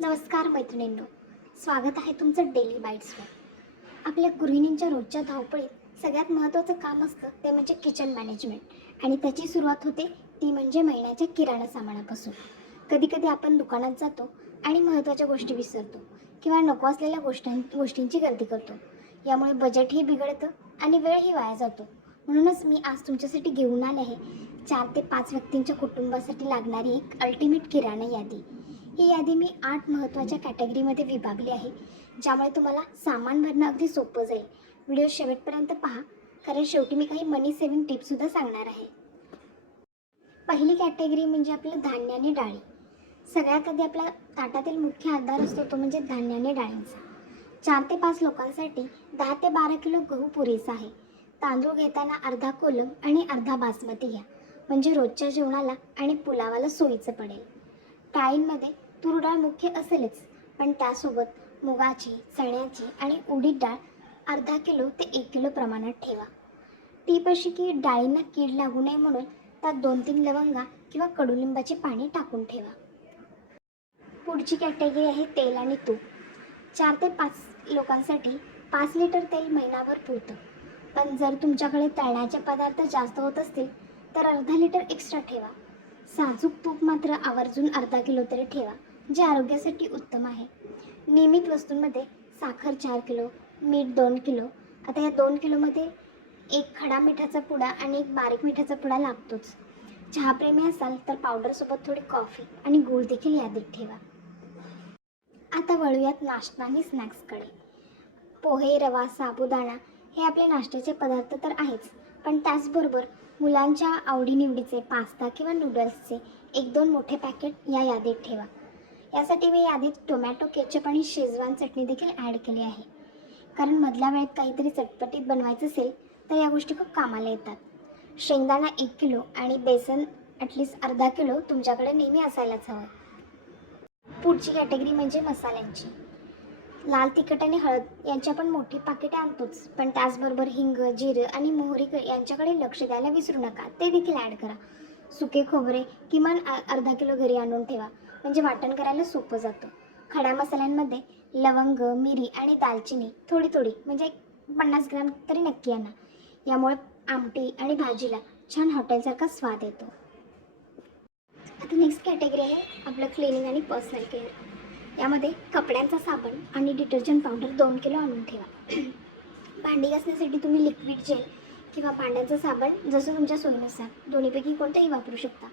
नमस्कार मैत्रिणींनो, स्वागत आहे तुमचं डेली बाईट्सवर. आपल्या गृहिणींच्या रोजच्या धावपळीत सगळ्यात महत्त्वाचं काम असतं ते म्हणजे किचन मॅनेजमेंट आणि त्याची सुरुवात होते ती म्हणजे महिन्याच्या किराणा सामानापासून. कधी कधी आपण दुकानात जातो आणि महत्त्वाच्या गोष्टी विसरतो किंवा नको असलेल्या गोष्टींची गर्दी करतो. यामुळे बजेटही बिघडतं आणि वेळही वाया जातो. म्हणूनच मी आज तुमच्यासाठी घेऊन आले आहे 4 ते 5 व्यक्तींच्या कुटुंबासाठी लागणारी एक अल्टिमेट किराणा यादी. ही यादी मी 8 महत्त्वाच्या कॅटेगरीमध्ये विभागली आहे, ज्यामुळे तुम्हाला सामान भरणं अगदी सोपं जाईल. व्हिडिओ शेवटपर्यंत पहा, कारण शेवटी मी काही मनी सेव्हिंग टिप्ससुद्धा सांगणार आहे. पहिली कॅटेगरी म्हणजे आपलं धान्य आणि डाळी. सगळ्यात आधी आपल्या ताटातील मुख्य आधार असतो तो म्हणजे धान्य आणि डाळींचा. 4 ते 5 लोकांसाठी 10 ते 12 किलो गहू पुरेसा आहे. तांदूळ घेताना अर्धा कोलम आणि अर्धा बासमती घ्या, म्हणजे रोजच्या जेवणाला आणि पुलावाला सोयीचं पडेल. डाळींमध्ये तूर डाळ मुख्य असेलच, पण त्यासोबत मुगाची, चण्याची आणि उडीद डाळ अर्धा किलो ते 1 किलो प्रमाणात ठेवा. टीप अशी की डाळींना कीड लागू नये म्हणून त्यात 2-3 लवंगा किंवा कडुलिंबाची पाने टाकून ठेवा. पुढची कॅटेगरी आहे तेल आणि तूप. 4 ते 5 लोकांसाठी 5 लिटर तेल महिनाभर पुरतं, पण जर तुमच्याकडे तळण्याचे पदार्थ जास्त होत असतील तर अर्धा लिटर एक्स्ट्रा ठेवा. साजूक तूप मात्र आवर्जून अर्धा किलो तरी ठेवा, जे आरोग्यासाठी उत्तम आहे. नियमित वस्तूंमध्ये साखर 4 किलो, मीठ 2 किलो. आता या 2 किलोमध्ये एक खडा मिठाचा पुडा आणि एक बारीक मिठाचा पुडा लागतोच. चहाप्रेमी असाल तर पावडरसोबत थोडी कॉफी आणि गूळ देखील यादीत ठेवा. आता वळूयात नाश्ता आणि स्नॅक्सकडे. पोहे, रवा, साबुदाणा हे आपले नाश्त्याचे पदार्थ तर आहेच, पण त्याचबरोबर मुलांच्या आवडीनिवडीचे पास्ता किंवा नूडल्सचे 1-2 मोठे पॅकेट या यादीत ठेवा. यासाठी मी यादीत टोमॅटो केचप आणि शेजवान चटणी देखील ॲड केली आहे, कारण मधल्या वेळेत काहीतरी चटपटीत बनवायचं असेल तर या गोष्टी खूप कामाला येतात. शेंगदाणा 1 किलो आणि बेसन ॲटलिस्ट अर्धा किलो तुमच्याकडे नेहमी असायलाच हवं. पुढची कॅटेगरी म्हणजे मसाल्यांची. लाल तिखट आणि हळद यांची आपण मोठी पाकिटे आणतोच, पण त्याचबरोबर हिंग, जिरं आणि मोहरी यांच्याकडे लक्ष द्यायला विसरू नका, ते देखील ॲड करा. सुके खोबरे किमान अर्धा किलो घरी आणून ठेवा, म्हणजे वाटण करायला सोपं जातं. खड्या मसाल्यांमध्ये लवंग, मिरी आणि दालचिनी थोडी थोडी म्हणजे 50 ग्रॅम तरी नक्की आणा. यामुळे आमटी आणि भाजीला छान हॉटेलसारखा स्वाद येतो. आता नेक्स्ट कॅटेगरी आहे आपलं क्लिनिंग आणि पर्सनल केअर. यामध्ये कपड्यांचा साबण आणि डिटर्जंट पावडर 2 किलो आणून ठेवा. भांडी घासण्यासाठी तुम्ही लिक्विड जेल किंवा भांड्याचं साबण जसं तुमच्या सोयीनुसार दोन्हीपैकी कोणतंही वापरू शकता.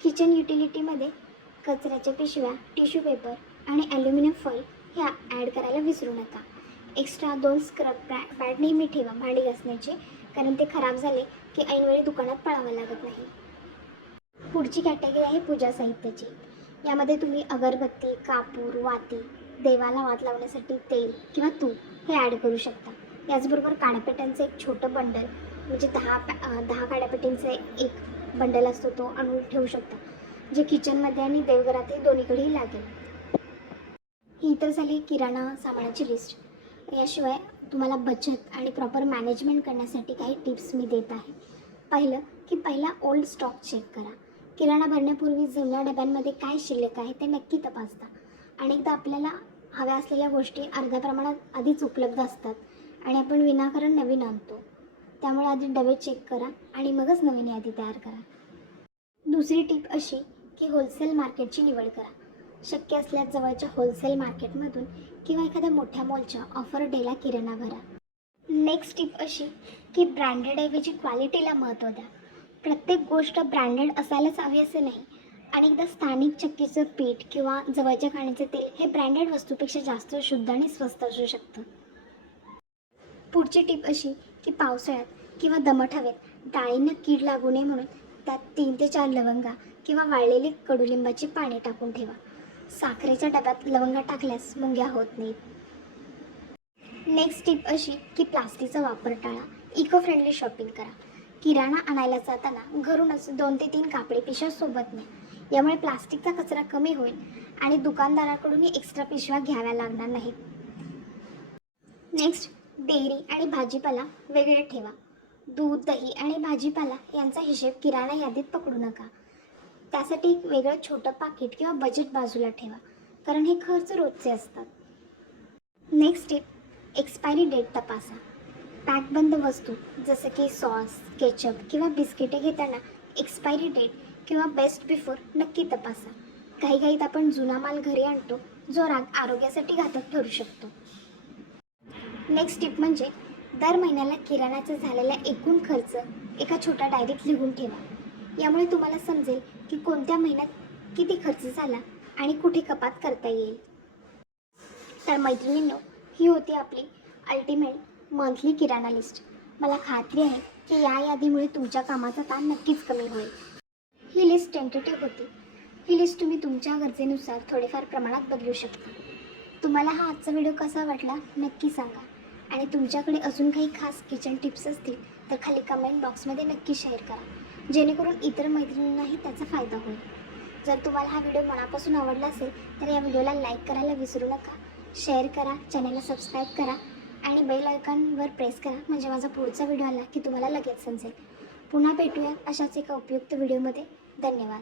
किचन युटिलिटीमध्ये कचऱ्याच्या पिशव्या, टिश्यू पेपर आणि ॲल्युमिनियम फॉईल ह्या ॲड करायला विसरू नका. एक्स्ट्रा 2 स्क्रब पॅड नेहमी ठेवा भांडी घासण्याचे, कारण ते खराब झाले की ऐनवेळी दुकानात पळावं लागत नाही. पुढची कॅटेगरी आहे पूजा साहित्याची. यामध्ये तुम्ही अगरबत्ती, कापूर, वाती, देवाला वात लावण्यासाठी तेल किंवा तूप हे ॲड करू शकता. याचबरोबर काड्यापेट्यांचं एक छोटं बंडल, म्हणजे 10 काड्यापेटींचं एक बंडल असतो, तो आणून ठेवू शकता, जे किचनमध्ये आणि देवघरातही दोन्हीकडेही लागेल. ही तर झाली किराणा सामानाची लिस्ट. याशिवाय तुम्हाला बचत आणि प्रॉपर मॅनेजमेंट करण्यासाठी काही टिप्स मी देत आहे. पहिला ओल्ड स्टॉक चेक करा. किराणा भरण्यापूर्वी जुन्या डब्यांमध्ये काय शिल्लक आहे ते नक्की तपासता. अनेकदा आपल्याला हव्या असलेल्या गोष्टी अर्ध्या प्रमाणात आधीच उपलब्ध असतात आणि आपण विनाकारण नवीन आणतो. त्यामुळे आधी डबे चेक करा आणि मगच नवीन यादी तयार करा. दुसरी टिप अशी की होलसेल मार्केटची निवड करा. शक्य असल्यास जवळच्या होलसेल मार्केटमधून किंवा एखाद्या मोठ्या मॉलच्या ऑफर डेला किराणा भरा. नेक्स्ट टिप अशी की ब्रँडेडऐवजी क्वालिटीला महत्त्व द्या. प्रत्येक गोष्ट ब्रँडेड असायलाच हवी असं नाही. अनेकदा स्थानिक चक्कीचं पीठ किंवा जवळच्या खाण्याचे तेल हे ब्रँडेड वस्तूपेक्षा जास्त शुद्ध आणि स्वस्त असू शकतं. पुढची टिप अशी की पावसाळ्यात किंवा दमट हवेत डाळींना कीड लागू नये म्हणून त्यात 3 ते 4 लवंगा किंवा वाळलेली कडुलिंबाची पाने टाकून ठेवा. साखरेच्या डब्यात लवंगा टाकल्यास मुंग्या होत नाहीत. नेक्स्ट टिप अशी की प्लास्टिकचा वापर टाळा. इको फ्रेंडली शॉपिंग करा. किराणा आणायला जाताना घरूनच 2 ते 3 कापडी पिशव्या सोबत न्या. यामुळे प्लास्टिकचा कचरा कमी होईल आणि दुकानदाराकडूनही एक्स्ट्रा पिशव्या घ्याव्या लागणार नाहीत. नेक्स्ट, डेअरी आणि भाजीपाला वेगळे ठेवा. दूध, दही आणि भाजीपाला यांचा हिशेब किराणा यादीत पकडू नका. त्यासाठी एक वेगळं छोटं पाकिट किंवा बजेट बाजूला ठेवा. कारण हे खर्च रोजचे असतात. नेक्स्ट टिप, एक्सपायरी डेट तपासा. पॅकबंद वस्तू जसं की सॉस, केचप किंवा बिस्किटे घेताना एक्सपायरी डेट किंवा बेस्ट बिफोर नक्की तपासा. घाईघाईत आपण जुना माल घरी आणतो जो आरोग्यासाठी घातक ठरू शकतो. नेक्स्ट टिप म्हणजे दर महिन्याला किराणाचा झालेला एकूण खर्च एका छोट्या डायरीत लिहून ठेवा. यामुळे तुम्हाला समजेल की कोणत्या महिन्यात किती खर्च झाला आणि कुठे कपात करता येईल. तर मैत्रिणींनो, ही होती आपली अल्टिमेट मंथली किराणा लिस्ट. मला खात्री आहे की या यादीमुळे तुमच्या कामाचा ताण नक्कीच कमी होईल. ही लिस्ट टेंटेटिव्ह होती. ही लिस्ट तुम्ही तुमच्या गरजेनुसार थोडेफार प्रमाणात बदलू शकता. तुम्हाला हा आजचा व्हिडिओ कसा वाटला नक्की सांगा. आणि तुमच्याकडे अजून काही खास किचन टिप्स असतील तर खाली कमेंट बॉक्समध्ये नक्की शेअर करा, जेणेकरून इतर मैत्रिणींनाही त्याचा फायदा होईल. जर तुम्हाला हा व्हिडिओ मनापासून आवडला असेल तर या व्हिडिओला लाईक करायला विसरू नका. शेअर करा, चॅनलला सबस्क्राईब करा आणि बेल आयकॉनवर प्रेस करा, म्हणजे माझा पुढचा व्हिडिओ आला की तुम्हाला लगेच समजेल. पुन्हा भेटूया अशाच एका उपयुक्त व्हिडिओमध्ये. धन्यवाद.